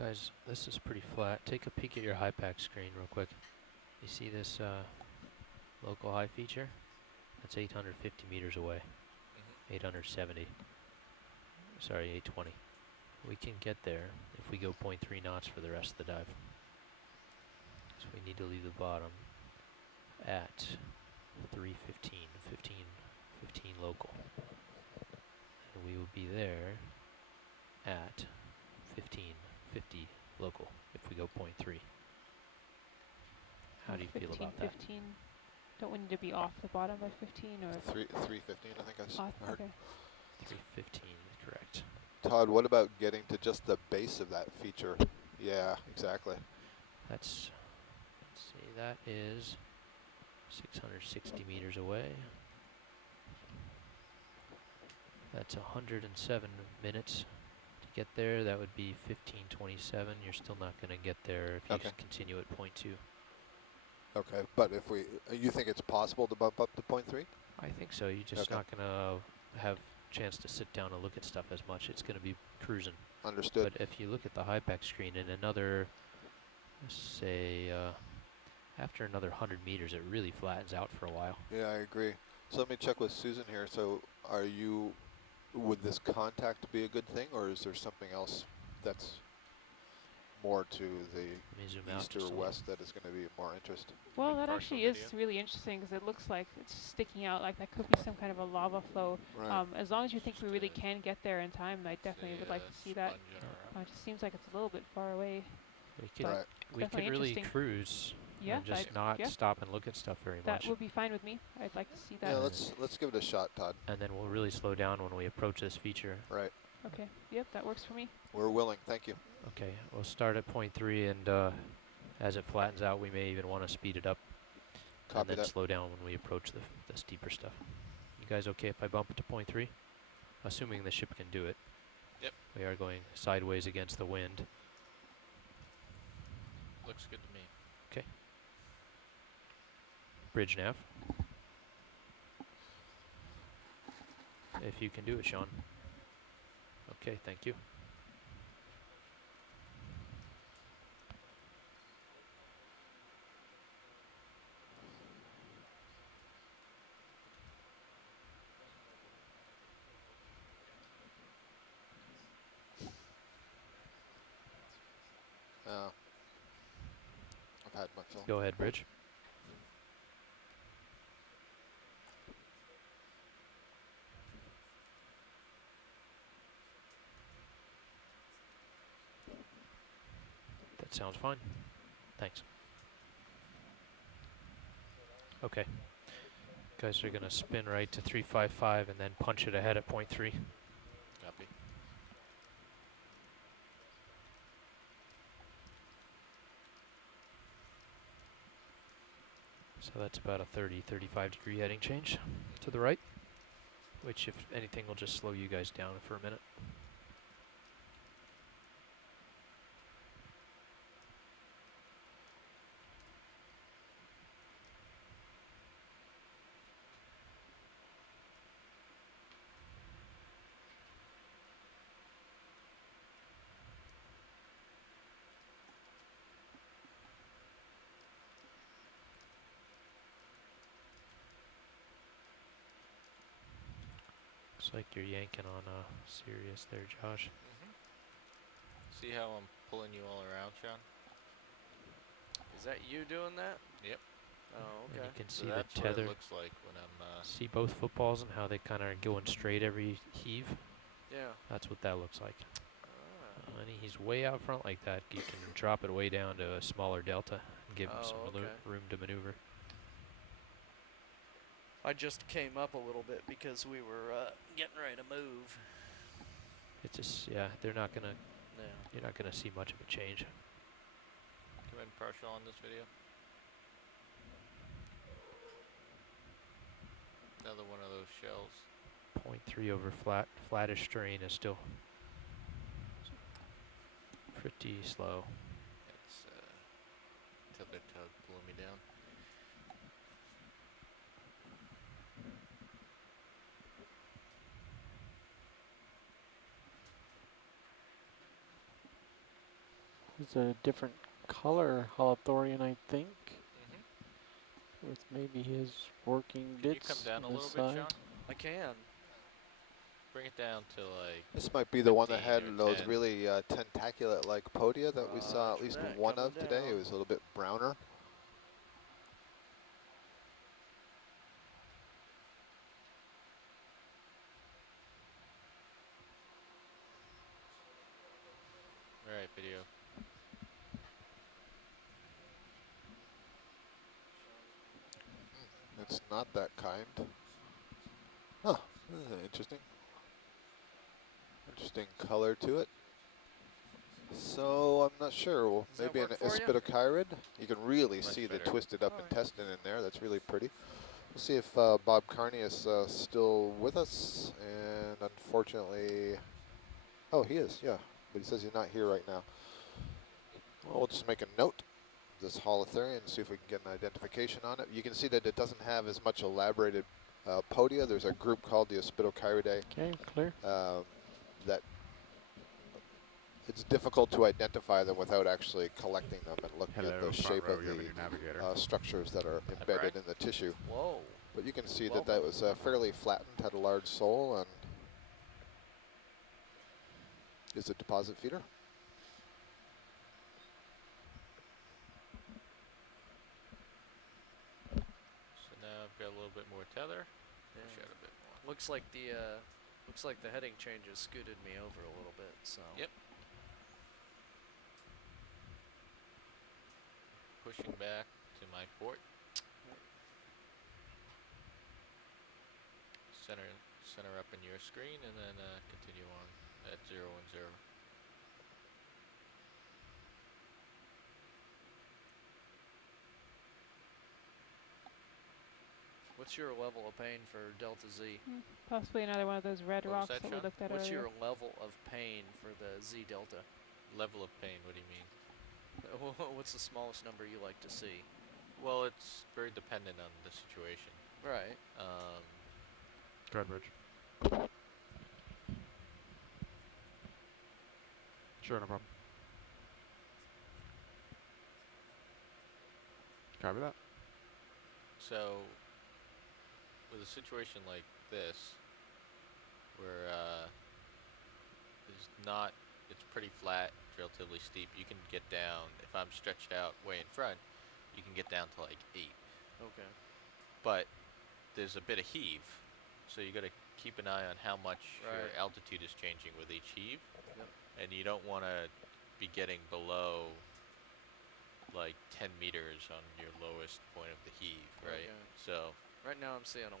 Guys, this is pretty flat. Take a peek at your high pack screen real quick. You see this local high feature? That's 850 meters away. 870. Sorry, 820. We can get there if we go 0.3 knots for the rest of the dive. So we need to leave the bottom at 315, 15 local. And we will be there at 1550 local if we go 0.3. How do you feel about that? 15. Don't we need to be off the bottom by 15 or? 315, I think I heard. Okay. 315, correct. Todd, what about getting to just the base of that feature? Yeah, exactly. That's, let's see, that is 660 meters away. That's 107 minutes to get there. That would be 1527. You're still not going to get there if you Okay. continue at 0.2. Okay, but if we, you think it's possible to bump up to 0.3? I think so. You're just Okay. not going to have a chance to sit down and look at stuff as much. It's going to be cruising. Understood. But if you look at the high pack screen in another, say, after another 100 meters, it really flattens out for a while. Yeah, I agree. So let me check with Susan here. So are you, would this contact be a good thing, or is there something else that's more to the Zoom out east or just a west that is going to be more interest? Well, Like that partial actually is video? really interesting because it looks like it's sticking out, like that could be some kind of a lava flow. Right. As long as you think we Just really a- can get there in time, I definitely would like to see that. It just seems like it's a little bit far away. We could, Right. we could Definitely really interesting. cruise Yeah, and just not yeah, stop and look at stuff very that much. would be fine with me. I'd like to see that. Yeah, let's give it a shot, Todd. And then we'll really slow down when we approach this feature. Right. Okay, yep, that works for me. We're willing. Thank you. Okay, we'll start at 0.3, and as it flattens out, we may even want to speed it up. Copy and then that. slow down when we approach the steeper stuff. You guys okay if I bump it to 0.3? Assuming the ship can do it. Yep. We are going sideways against the wind. Looks good to me. Okay. Bridge nav. If you can do it, Sean. Okay, thank you. I've had my fill. Go ahead, Bridge. That sounds fine. Thanks. Okay. Guys are going to spin right to 355 and then punch it ahead at 0.3. Copy. So that's about a 30, 35 degree heading change to the right, which if anything will just slow you guys down for a minute. Looks like you're yanking on Sirius there, Josh. See how I'm pulling you all around, Sean? Is that you doing that? Yep. Oh, And okay. you can So see the that's what tether. it looks like when I'm. See both footballs and how they kind of are going straight every heave? Yeah. That's what that looks like. Ah. And he's way out front like that. You can drop it way down to a smaller delta and give him some Oh, okay. room to maneuver. I just came up a little bit because we were getting ready to move. It's just, yeah, they're not gonna, Yeah. you're not gonna see much of a change. Come in partial on this video. Another one of those shells. 0.3 over flattish terrain is still pretty slow. It's tether tug pulling me down. It's a different color holothorian, I think. With maybe his working Can you bits come down a on the little bit, side. Sean? I can. Bring it down to like. This might be the one that 15 had or those 10. really tentaculate-like podia that we saw at least Roger that, one coming of today. It down. was a little bit browner. All right, video. It's not that kind. Huh, interesting. Interesting color to it. So I'm not sure. Well, Does that maybe an work for you? Aspidochirid. You can really Much see the better. twisted up Alright. intestine in there. That's really pretty. We'll see if Bob Carney is still with us. And unfortunately, oh, he is, yeah. But he says he's not here right now. Well, we'll just make a note of this holothurian and see if we can get an identification on it. You can see that it doesn't have as much elaborated podia. There's a group called the Aspidochiridae Okay, clear. that it's difficult to identify them without actually collecting them and looking at the shape of the structures that are embedded in the tissue. Whoa. But you can see Well that that was fairly flattened, had a large sole, and is a deposit feeder. So now I've got a little bit more tether. Yeah. Push out a bit more. Looks like the heading changes scooted me over a little bit. So. Yep. Pushing back to my port. Center up in your screen, and then continue on at 0 and 0. What's your level of pain for Delta Z? Possibly another one of those red What was rocks that, that we Sean? looked at What's earlier. your level of pain for the Z Delta? Level of pain, what do you mean? What's the smallest number you like to see? Well, it's very dependent on the situation. Right. Go ahead, Rich. Sure, no problem. Copy that. So, with a situation like this, where it's pretty flat, relatively steep, you can get down, if I'm stretched out way in front, you can get down to like 8. Okay. But there's a bit of heave, so you got to keep an eye on how much your altitude is changing with each heave. Yep. And you don't want to be getting below like 10 meters on your lowest point of the heave, right? Okay. So Right now I'm seeing 11,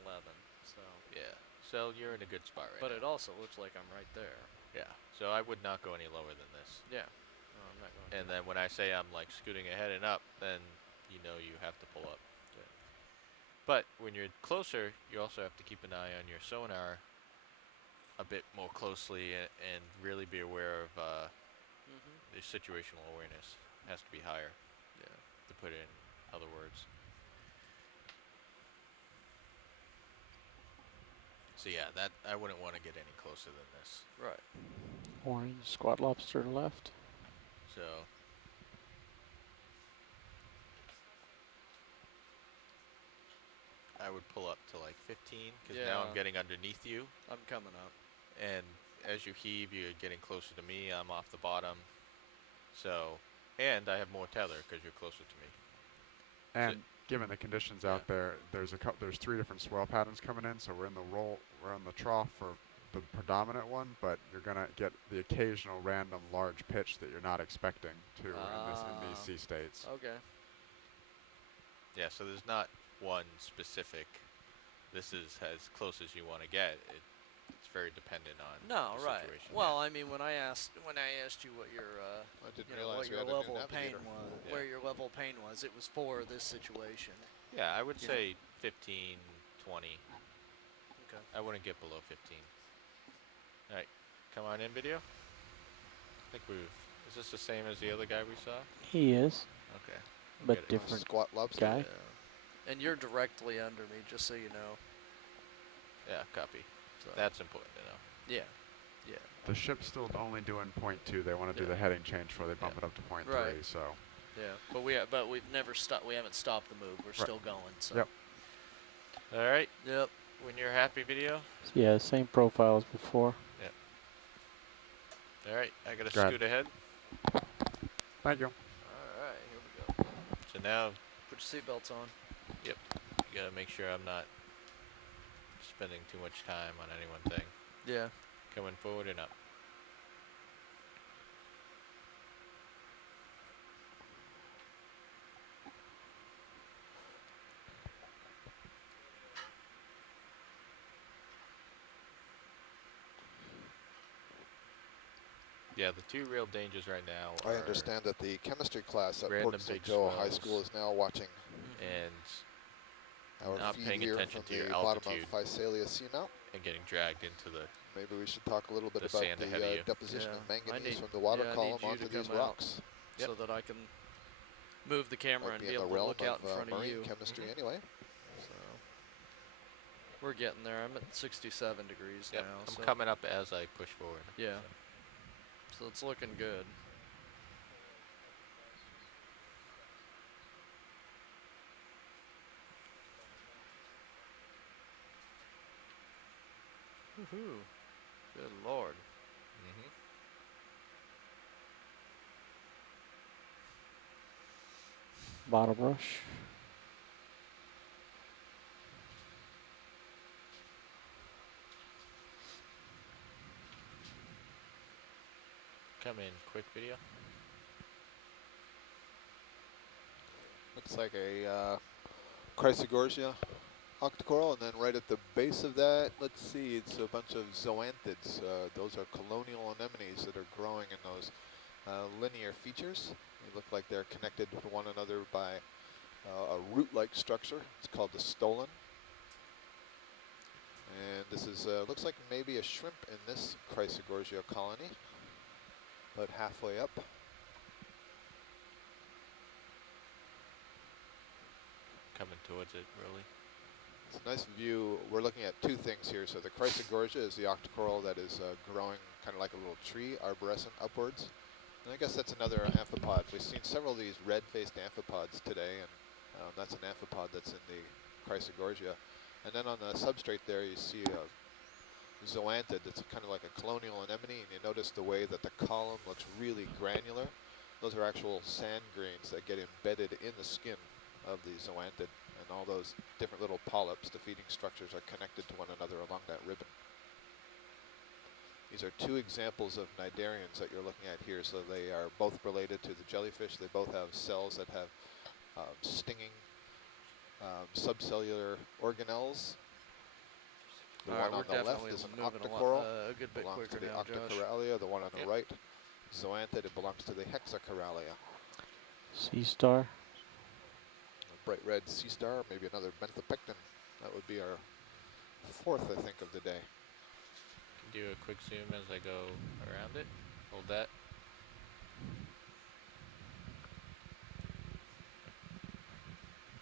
so. yeah, so you're in a good spot right But now. it also looks like I'm right there. Yeah, so I would not go any lower than this. Yeah. No, I'm not going. And then when I say I'm like scooting ahead and up, then you know you have to pull up. Yeah. But when you're closer, you also have to keep an eye on your sonar a bit more closely and really be aware of your situational awareness. Has to be higher. Yeah. To put it in other words. So yeah, that I wouldn't want to get any closer than this. Right. Orange squat lobster left. So I would pull up to like 15 because now I'm Yeah. getting underneath you, I'm coming up. and as you heave, you're getting closer to me. I'm off the bottom, so and I have more tether because you're closer to me. And given the conditions out there, there's 3 different swell patterns coming in. So we're in the trough for the predominant one, but you're gonna get the occasional random large pitch that you're not expecting to in these sea states. Okay. Yeah, so there's not one specific. This is as close as you want to get. It's very dependent on No, the right. situation. Well, I mean, when I asked you what your I didn't you know, realize what we your had a new level of pain navigator. was, Yeah. where your level of pain was, it was for this situation. Yeah, I would Yeah. say 15, 20. Okay. I wouldn't get below 15. All right, come on in, video. I think is this the same as the other guy we saw? He is, Okay. we'll but get it. different Squat lobster. guy. Yeah. And you're directly under me, just so you know. Yeah, copy. So. That's important to know. Yeah. Yeah. The ship's still only doing 0.2. They want to do the heading change before they bump it up to 0.3. Right. So. Yeah, but we've never stopped. We haven't stopped the move. We're still going. So. Yep. All right. Yep. When you're happy, video. Yeah, same profile as before. Yep. All right. I gotta Go ahead. scoot ahead. Thank you. All right, here we go. So now, Put your seatbelts on. you gotta make sure I'm not spending too much time on any one thing. Yeah. Coming forward and up. Yeah, the two real dangers right now are I understand that the chemistry class at random Port big Joe High swells. School is now watching and our not feed paying here attention from to your the bottom altitude. of Physalia Seamount. and getting dragged into the Maybe we should talk a little bit The about sand ahead of the you. deposition Yeah. of I manganese need- from the water yeah, I column need you onto to these come out. rocks. So that I can move the camera Might and be be in the able to realm look out in of front of marine you. chemistry anyway. So we're getting there. I'm at 67 degrees Yep, now. I'm So coming up as I push forward. yeah. So it's looking good. Woohoo! Good lord. Bottom rush. Come in, quick video. Looks like a Chrysogorgia octocoral, and then right at the base of that, let's see, it's a bunch of zoanthids. Those are colonial anemones that are growing in those linear features. They look like they're connected to one another by a root-like structure. It's called the stolon. And this is looks like maybe a shrimp in this Chrysogorgia colony, about halfway up. Coming towards it, really. It's a nice view. We're looking at two things here. So the Chrysogorgia is the octocoral that is growing kind of like a little tree, arborescent upwards. And I guess that's another amphipod. We've seen several of these red-faced amphipods today, and that's an amphipod that's in the Chrysogorgia. And then on the substrate there, you see a zoanthid that's kind of like a colonial anemone, and you notice the way that the column looks really granular. Those are actual sand grains that get embedded in the skin of the zoanthid, and all those different little polyps, the feeding structures, are connected to one another along that ribbon. These are two examples of cnidarians that you're looking at here. So they are both related to the jellyfish. They both have cells that have stinging subcellular organelles. The one on the left is an octocoral, a good bit belongs to quicker the now, Josh. octocoralia. The one on the right, zoanthid, it belongs to the hexacoralia. Sea star. A bright red sea star, maybe another benthopecten. That would be our fourth, I think, of the day. Do a quick zoom as I go around it. Hold that.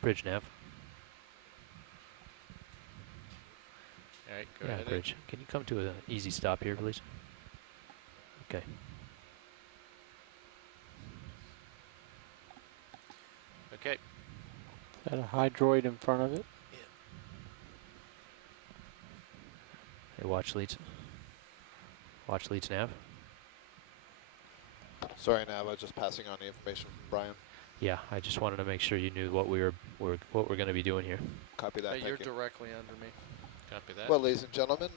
Bridge nav. All right, go Yeah, ahead. bridge. Can you come to an easy stop here, please? Okay. Okay. Got a hydroid in front of it. Hey, watch leads. Watch leads nav. Sorry, Nav, I was just passing on the information from Brian. Yeah, I just wanted to make sure you knew what we're going to be doing here. Copy that. Hey, you're Thank you. directly under me. Copy that. Well, ladies and gentlemen,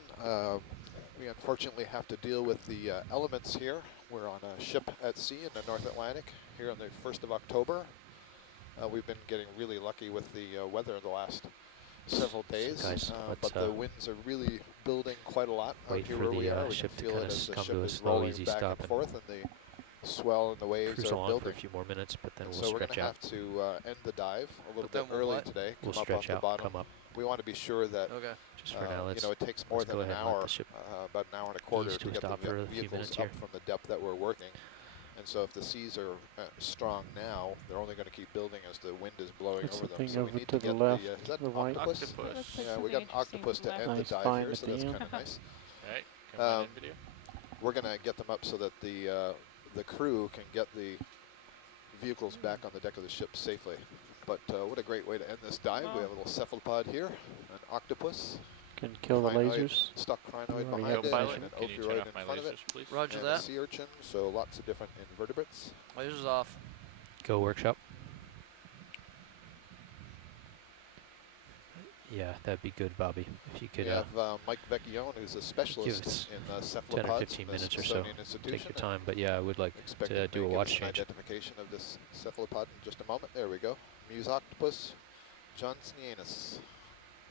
we unfortunately have to deal with the elements here. We're on a ship at sea in the North Atlantic here on the 1st of October. We've been getting really lucky with the weather the last several days, guys, but the winds are really building quite a lot out wait here for where we the are. We ship can to feel kind it as of the come ship to a is slow, rolling easy back stop and forth, and the swell and the waves cruise are along building. for a few more minutes, but then And we'll so we're going stretch to out. have to end the dive a little But then bit we'll early what? today. We'll come up stretch off the out, bottom. come up. We want to be sure that Okay. Just for now, let's you know, it takes more let's than go an ahead and let hour, the ship about an hour and a quarter ease to to a get the stop for a few vehicles minutes up here. from the depth that we're working. And so if the seas are strong now, they're only going to keep building as the wind is blowing That's over the them. thing So we over need to to the get left, is that the an right. octopus? Octopus. Looks like Yeah, we something got an interesting octopus to to the end left. the Nice dive find here, at so the that's end. kind of nice. All right, come on in, video. we're going to get them up so that the crew can get the vehicles back on the deck of the ship safely. But what a great way to end this dive. We have a little cephalopod here, an octopus. Can kill the crinoid, lasers. Stuck crinoid already behind have it, Co-pilot, and an can you turn ophiuroid off in my front of it, lasers, please? Roger and a that. sea urchin, so lots of different invertebrates. Lasers off. Go workshop. Yeah, that'd be good, Bobby. If you could We have Mike Vecchione, who's a specialist us in 10 or cephalopods 15 from the minutes or so. Smithsonian Take Institution, your time, but yeah, I would like expect to do a give watch us an change. identification of this cephalopod in just a moment. There we go. Muse octopus, Johnsonianus.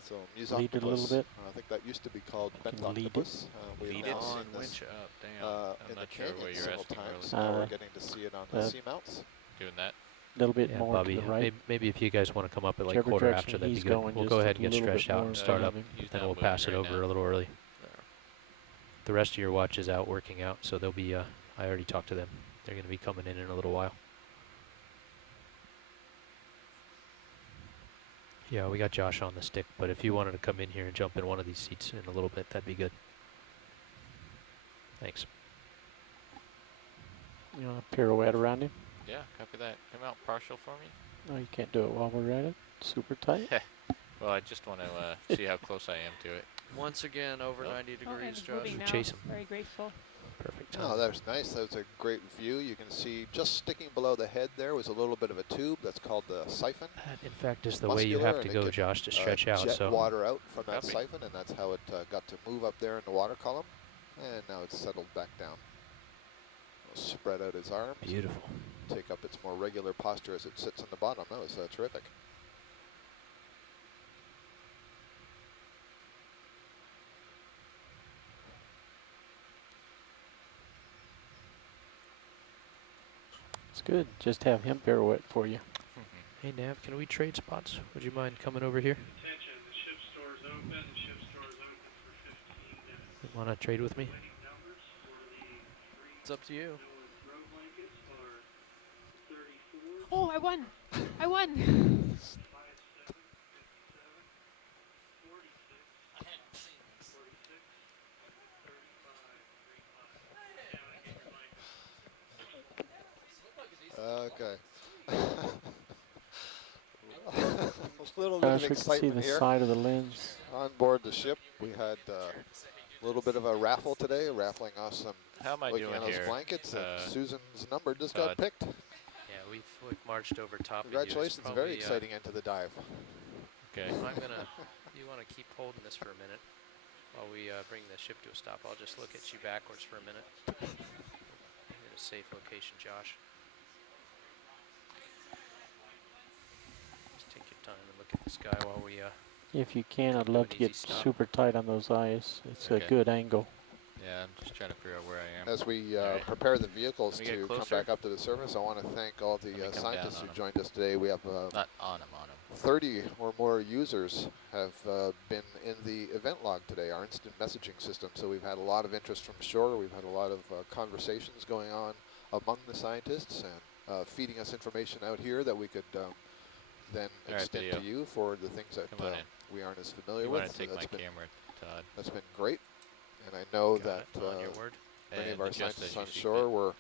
So Muse Lead it a octopus. little bit. I think that used to be called Can bent lead it. octopus. We've Lead now it seen on, this winch up, damn. in I'm the not sure canyon what you're several asking times. earlier. Now we're Uh, getting to see it on the seamounts. Doing that. A little bit Yeah, more Bobby, to the right. maybe if you guys want to come up at like Whichever quarter direction after, that'd be he's good. going, We'll just go a ahead and get little bit stretched out more and in start front up, of him. Use then that we'll wing pass it right over now. a little early. There. The rest of your watch is out working out, so they'll be, I already talked to them. They're going to be coming in a little while. Yeah, we got Josh on the stick, but if you wanted to come in here and jump in one of these seats in a little bit, that'd be good. Thanks. You want to pirouette around him? Yeah, copy that. Come out partial for me. No, you can't do it while we're at it. Super tight. Well, I just want to see how close I am to it. Once again, over 90 and degrees, it's Josh. moving now. Chase him. Very graceful. Perfect Oh, time. that was nice. That was a great view. You can see just sticking below the head there was a little bit of a tube that's called the siphon. That, in fact, is the way you Muscular, have to and it go, can, Josh, to stretch out. Jet So water out from that Copy. siphon, and that's how it got to move up there in the water column. And now it's settled back down. It'll spread out his arms. beautiful. Take up its more regular posture as it sits on the bottom. That was terrific. It's good. Just have him pirouette for you. Hey, Nav, can we trade spots? Would you mind coming over here? Attention, the ship store is open. The ship store is open for 15 minutes. You want to trade with me? Winning numbers for the three It's up to you. Noah's throw blankets are 34, Oh, I won! I won! 57, 57, 46, 46, 35, 35. Okay. A little bit Gosh, of we can see excitement the here. side of the lens. On board the ship, we had a little bit of a raffle today, raffling off some How am I doing Okeanos here? blankets, and Susan's number just Todd. got picked. Yeah, we've marched over top Congratulations, very exciting end to the dive. Okay. I'm gonna. You want to keep holding this for a minute while we bring the ship to a stop? I'll just look at you backwards for a minute. In a safe location, Josh. Just take your time and look at the sky while we. If you can, I'd Do love an to get easy stop. super tight on those eyes. It's a Okay. good angle. Yeah, I'm just trying to figure out where I am. As we Alright. prepare the vehicles Can we get to come closer? back up to the surface, I want to thank all Let me the come scientists down who on 'em. joined us today. We have Not on him, on him. 30 or more users have been in the event log today, our instant messaging system. So we've had a lot of interest from shore. We've had a lot of conversations going on among the scientists and feeding us information out here that we could then All right, extend video. to you for the things that Come on in. we aren't as familiar You with. want to So take my that's been, camera, Todd. that's been great. And I know Got that it, on your word. many And of our adjust scientists as you on see shore fit. were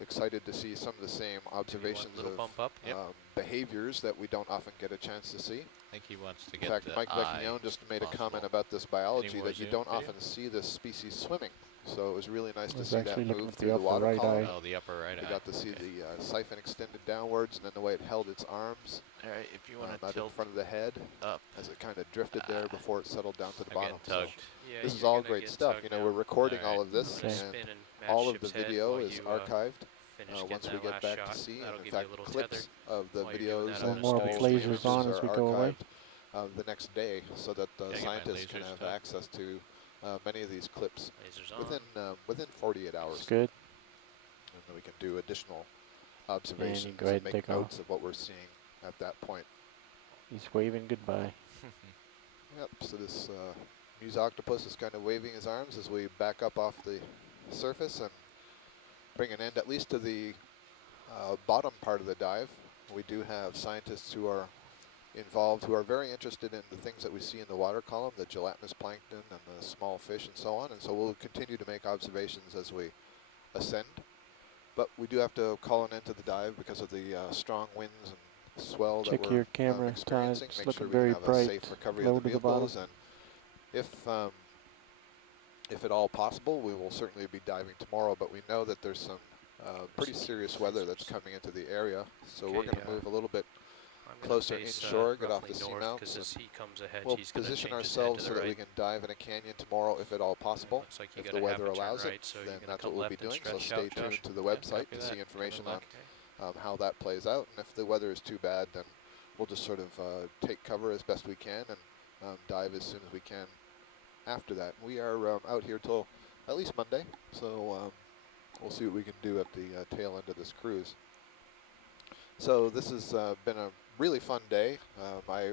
excited to see some of the same Maybe one observations little of bump up. Yep. behaviors that we don't often get a chance to see. I think he wants to In get fact, the Mike eye Vecchione just made a comment possible. about this biology more that you zoom don't video? often see this species swimming. So it was really nice I to was see that actually looking move at through the the water upper right column. eye. Oh, the upper right We eye. got to see Okay. the siphon extended downwards, and then the way it held its arms All right, if you want out to in tilt front of the head up, as it kind of drifted there before it settled down to the I'm bottom. getting So tugged. Yeah, this is you're all gonna great get stuff. tugged You know, now. we're recording Alright. all of this, I'm gonna and spin and match all of the ship's head video while is you, archived finish getting once we that get last back shot. to sea. That'll And in give you a fact, little clips tether. of the while you're doing videos that and on More the with all the lasers images on as are we go away. archived the next day, so that Yeah, I get my scientists can lasers have tugged. access to many of these clips Lasers on. within 48 It's hours. good. And then we can do additional observations go ahead and and make take off. notes of what we're seeing at that point. He's waving goodbye. Yep, so this Muse octopus is kind of waving his arms as we back up off the surface and bring an end at least to the bottom part of the dive. We do have scientists who are involved who are very interested in the things that we see in the water column, the gelatinous plankton and the small fish and so on. And so we'll continue to make observations as we ascend. But we do have to call an end to the dive because of the strong winds and swell that Check we're your camera, experiencing. Todd. It's Make looking sure we very can have a bright. safe recovery Low of the to the bottom. vehicles. And if at all possible, we will certainly be diving tomorrow. But we know that there's some pretty serious weather that's coming into the area. So we're going to move a little bit closer inshore, get off the Seamount. Because as he comes ahead, We'll he's going to position change his head ourselves to so the that we right. can dive in a canyon tomorrow if at all possible. Looks like you If got the a half weather a turn allows right, it, so then you're going that's to what come we'll left be and doing. So stretch stay out, Josh. tuned to the Okay, website copy to see that. information Coming on back. how that plays out. And if the weather is too bad, then we'll just sort of take cover as best we can and dive as soon as we can after that. We are out here till at least Monday, so we'll see what we can do at the tail end of this cruise. So this has been a really fun day. I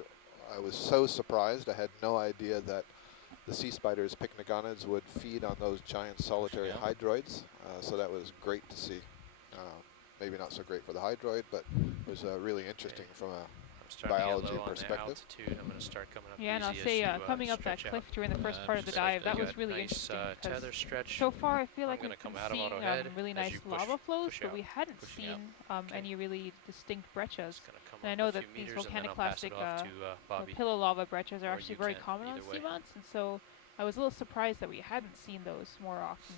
was so surprised. I had no idea that the sea spiders, pycnogonids, would feed on those giant solitary hydroids. So that was great to see. Maybe not so great for the hydroid, but it was really interesting from a biology perspective. I'm going to start coming up Yeah, and I'll easy say as you, coming up that stretch cliff out. during the first part of the dive, that was really nice, interesting. Because tether stretch. so far, I feel like I'm we've gonna come been out of seeing auto head really as nice you lava flows, push but out, we hadn't pushing seen any really distinct breccias. Just gonna come And I up know a that few these meters and then I'll pass it volcaniclastic off to Bobby. pillow lava breccias are Or actually you very can, common on either way. Seamounts, and so I was a little surprised that we hadn't seen those more often.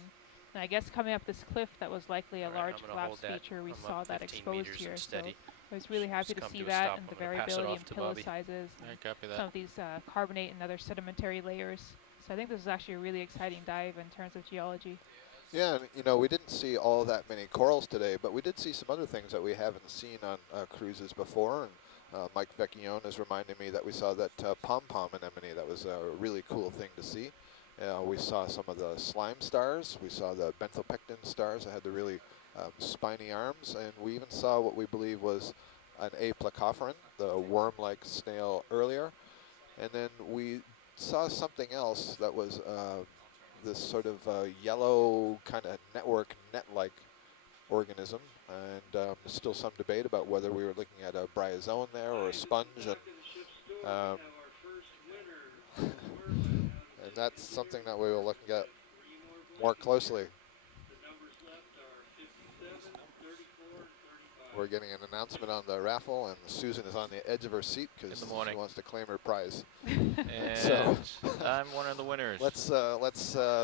And I guess coming up this cliff that was likely a All right, large I'm gonna collapse hold that. feature, we I'm saw up that 15 exposed meters here. and So steady. I was really happy to come see to a that stop. and I'm the gonna pass it variability off in to pillow Bobby. sizes I and copy some that. of these carbonate and other sedimentary layers. So I think this is actually a really exciting dive in terms of geology. Yeah, and you know, we didn't see all that many corals today, but we did see some other things that we haven't seen on cruises before. And Mike Vecchione is reminding me that we saw that pom-pom anemone. That was a really cool thing to see. We saw some of the slime stars. We saw the benthopecten stars that had the really spiny arms. And we even saw what we believe was an aplacophorine, the worm-like snail earlier. And then we saw something else that was this sort of yellow kind of network net-like organism. And there's still some debate about whether we were looking at a bryozoan there or a sponge. And that's something that we will look at more closely. We're getting an announcement on the raffle, and Susan is on the edge of her seat because she wants to claim her prize. And So I'm one of the winners. let's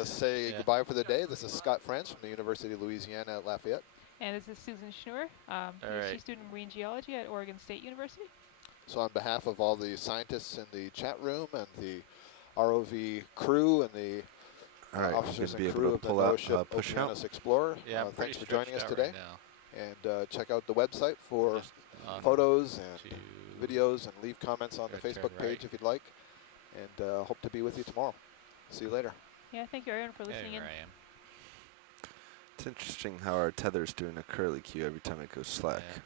say goodbye for the day. This is Scott French from the University of Louisiana at Lafayette. And this is Susan Schnur, PhD student in marine geology at Oregon State University. So on behalf of all the scientists in the chat room and the ROV crew and the officers and crew of the NOAA ship Okeanos Explorer, thanks for joining us today. And check out the website for photos and videos, and leave comments on the Facebook page if you'd like. And hope to be with you tomorrow. See you later. Yeah, thank you everyone for listening in. Here I am. It's interesting how our tether's doing a curly Q every time it goes slack. Yeah.